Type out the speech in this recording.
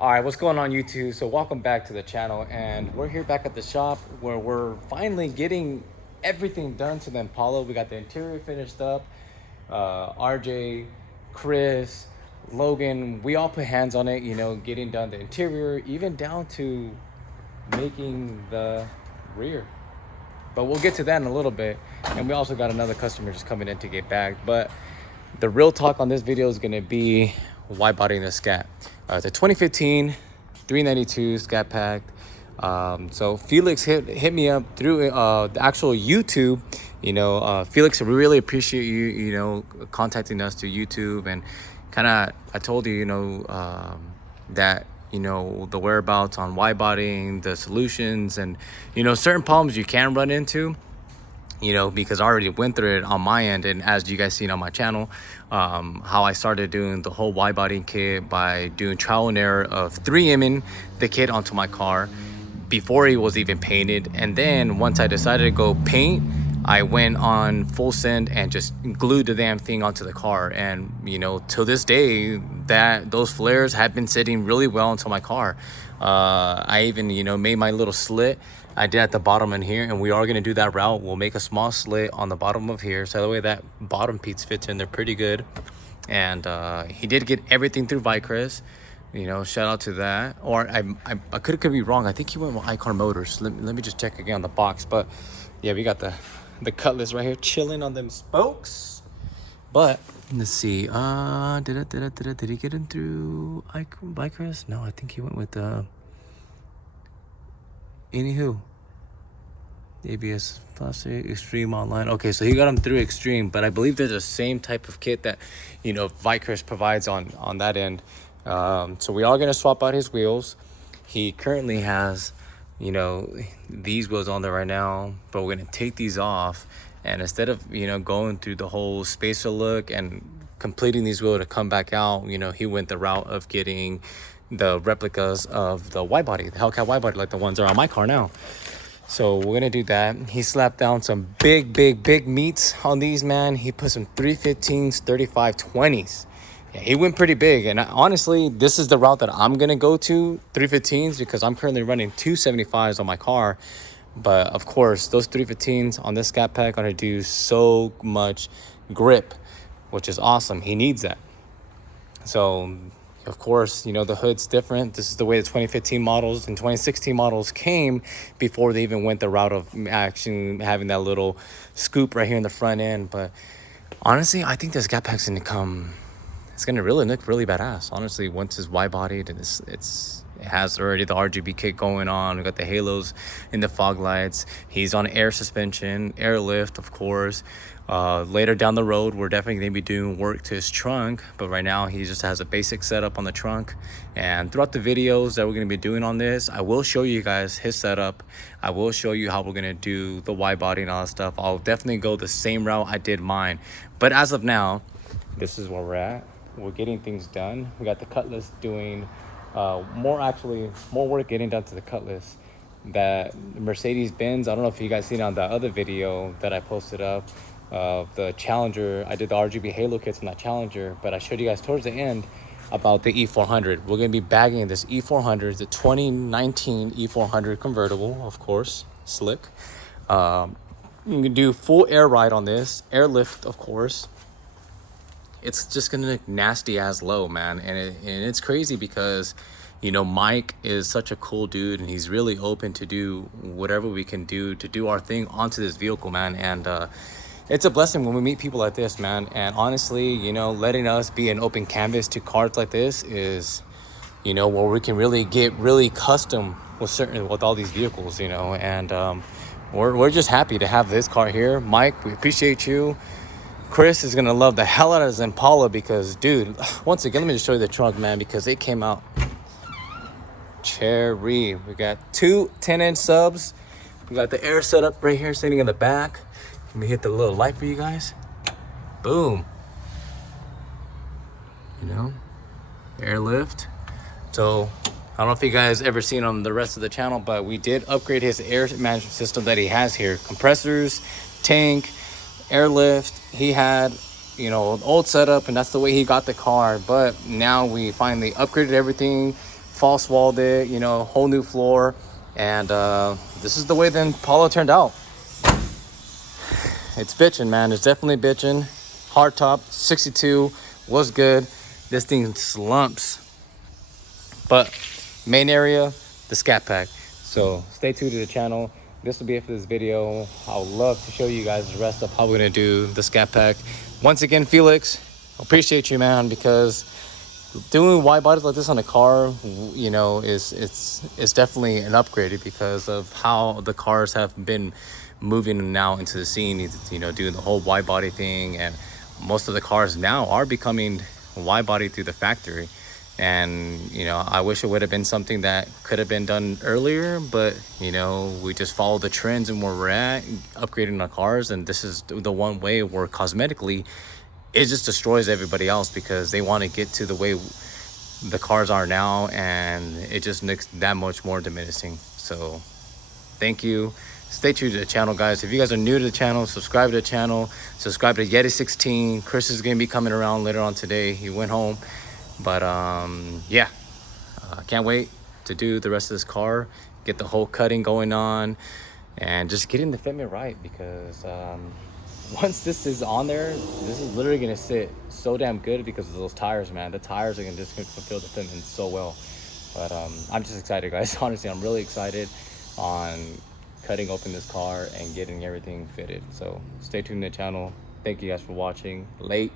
All right, what's going on YouTube? So welcome back to the channel, and we're here back at the shop where we're finally getting everything done to the Impala. We got the interior finished up. RJ, Chris, Logan, we all put hands on it, you know, getting done the interior, even down to making the rear. But we'll get to that in a little bit. And we also got another customer just coming in to get back. But the real talk on this video is going to be wide bodying the Scat. It's a 2015 392 Scatpack. So Felix hit me up through the actual YouTube. You know, Felix, we really appreciate you, you know, contacting us through YouTube. And kind of, I told you, you know, that, you know, the whereabouts on wide bodying, the solutions, and, you know, certain problems you can run into, you know, because I already went through it on my end. And as you guys seen on my channel, how I started doing the whole wide body kit by doing trial and error of 3M'ing the kit onto my car before it was even painted. And then once I decided to go paint, I went on full send and just glued the damn thing onto the car. And, you know, to this day, those flares have been sitting really well into my car. I even, you know, made my little slit I did at the bottom in here, and we are going to do that route. We'll make a small slit on the bottom of here, so that way that bottom piece fits in there pretty good. And he did get everything through Vicris, you know, shout out to that. Or I could be wrong. I think he went with Icar Motors. Let me just check again on the box. But yeah, we got the Cutlass right here chilling on them spokes. But let's see, did he get in through Vicris? No, I think he went with anywho, ABS Plastic Extreme Online. Okay, so he got them through Extreme, but I believe they're the same type of kit that, you know, Vicris provides on that end. So we are going to swap out his wheels. He currently has, you know, these wheels on there right now, but we're going to take these off. And instead of, you know, going through the whole spacer look and completing these wheels to come back out, you know, he went the route of getting the replicas of the wide body, the Hellcat wide body, like the ones that are on my car now. So we're gonna do that. He slapped down some big meats on these, man. He put some 315s, 3520s. Yeah, he went pretty big. And honestly, this is the route that I'm gonna go to, 315s, because I'm currently running 275s on my car. But of course, those 315s on this Scat Pack are gonna do so much grip, which is awesome. He needs that. So of course, you know, the hood's different. This is the way the 2015 models and 2016 models came before they even went the route of actually having that little scoop right here in the front end. But honestly, I think this Scatpack's gonna come, it's gonna really look really badass. Honestly, once it's wide bodied and it has already the RGB kit going on. We got the halos and the fog lights. He's on air suspension, airlift, of course. Later down the road, we're definitely going to be doing work to his trunk, but right now he just has a basic setup on the trunk. And throughout the videos that we're going to be doing on this, I will show you guys his setup. I will show you how we're going to do the wide body and all that stuff. I'll definitely go the same route I did mine. But as of now, this is where we're at. We're getting things done. We got the Cutlass doing more work getting done to the Cutlass. That Mercedes-Benz, I don't know if you guys seen on the other video that I posted up of the Challenger. I did the RGB halo kits on that Challenger, but I showed you guys towards the end about the E400. We're going to be bagging this E400, the 2019 E400 convertible, of course, slick. You can do full air ride on this, airlift, of course. It's just going to look nasty as low, man. And it's crazy because, you know, Mike is such a cool dude, and he's really open to do whatever we can do to do our thing onto this vehicle, man. And it's a blessing when we meet people like this, man. And honestly, you know, letting us be an open canvas to cars like this is, you know, where we can really get really custom with all these vehicles, you know. And we're just happy to have this car here. Mike, we appreciate you. Chris is gonna love the hell out of his Impala because, dude, once again, let me just show you the trunk, man, because it came out cherry. We got two 10-inch subs. We got the air setup right here sitting in the back. Let me hit the little light for you guys. Boom. You know, airlift. So I don't know if you guys ever seen on the rest of the channel, but we did upgrade his air management system that he has here. Compressors, tank, airlift. He had, you know, an old setup, and that's the way he got the car. But now we finally upgraded everything. false walled it, you know, whole new floor. And this is the way the Impala turned out. It's bitching, man. It's definitely bitching. Hard top, 62 was good. This thing slumps. But main area, the Scatpack. So stay tuned to the channel. This will be it for this video. I would love to show you guys the rest of how we're gonna do the Scatpack. Once again, Felix, appreciate you, man, because doing wide bodies like this on a car, you know, it's definitely an upgrade because of how the cars have been moving now into the scene, you know, doing the whole wide body thing. And most of the cars now are becoming wide body through the factory. And, you know, I wish it would have been something that could have been done earlier, but, you know, we just follow the trends and where we're at, upgrading our cars. And this is the one way where cosmetically it just destroys everybody else, because they want to get to the way the cars are now, and it just makes that much more diminishing. So thank you. Stay tuned to the channel, guys. If you guys are new to the channel, subscribe to the channel. Subscribe to Yeti 16. Chris is gonna be coming around later on today. He went home, but yeah, I can't wait to do the rest of this car, get the whole cutting going on, and just getting the fitment right, because once this is on there, this is literally gonna sit so damn good because of those tires, man. The tires are gonna just fulfill the fitment so well. But I'm just excited, guys. Honestly, I'm really excited on cutting open this car and getting everything fitted. So stay tuned to the channel. Thank you guys for watching. Late.